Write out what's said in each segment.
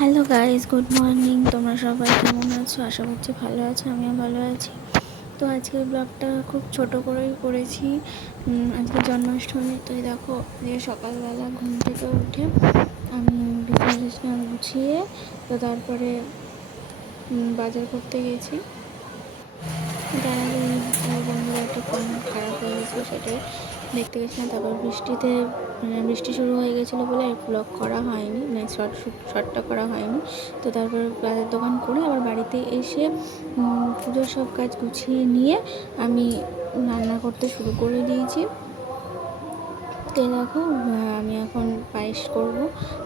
Hello guys, good morning. তোমরা সবাই কেমন আছো? আশা করছি ভালো আছো, আমিও ভালো আছি। তো আজকের ব্লগটা খুব ছোট করেই করেছি। আজকে জন্মাষ্টমী। তো দেখো, যে সকালবেলা ঘুম থেকে উঠে আমি বিছানা গুছিয়ে তো তারপরে বাজার করতে গেছি। তার আগে আমার বন্ধুর একটা ফোন খারাপ হয়ে গেছিলো, সেটাই দেখতে গেছিলাম। তারপর বৃষ্টি শুরু হয়ে গেছিলো বলে ব্লগ করা হয়নি, মানে শর্টটা করা হয়নি। তো তারপর বাজার দোকান করে আবার বাড়িতে এসে পুজোর সব কাজ গুছিয়ে নিয়ে আমি রান্না করতে শুরু করে দিয়েছি। তো দেখো, আমি এখন পায়েস করব।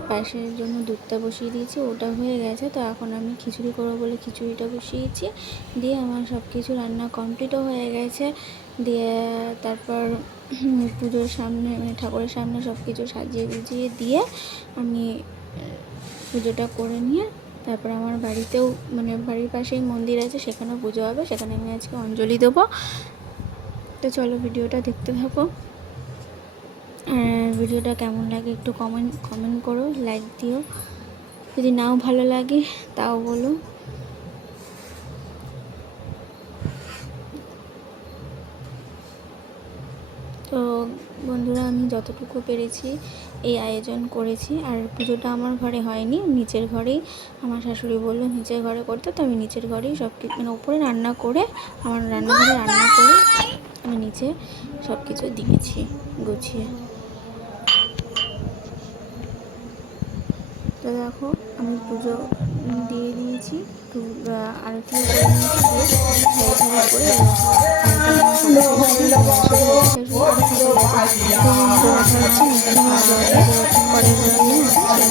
পায়েসের জন্য দুধটা বসিয়ে দিয়েছি, ওটা হয়ে গেছে। তো এখন আমি খিচুড়ি করবো বলে খিচুড়িটা বসিয়েছি। দিয়ে আমার সব কিছু রান্না কমপ্লিটও হয়ে গেছে। দিয়ে তারপর পুজোর সামনে, মানে ঠাকুরের সামনে সব কিছু সাজিয়ে গুজিয়ে দিয়ে আমি পুজোটা করে নিয়ে তারপর আমার বাড়িতেও, মানে বাড়ির পাশেই মন্দির আছে, সেখানেও পুজো হবে। সেখানে আমি আজকে অঞ্জলি দেবো। তো চলো, ভিডিওটা দেখতে থাকো। আর ভিডিওটা কেমন লাগে একটু কমেন্ট করো, লাইক দিও। যদি নাও ভালো লাগে তাও বলো। তো বন্ধুরা, আমি যতটুকু পেরেছি এই আয়োজন করেছি। আর পুজোটা আমার ঘরে হয়নি, নিচের ঘরেই আমার শাশুড়ি বললো নিচের ঘরে করতে। তো আমি নিচের ঘরেই সব কিছু, মানে ওপরে রান্না করে, আমার রান্নাঘরে রান্না করে আমি নিচে সব কিছু দিয়েছি গুছিয়ে। তো দেখো, আমি পুজো দিয়ে দিয়েছি, একটু আরতিও করে নিয়েছি, দিয়ে করে পরের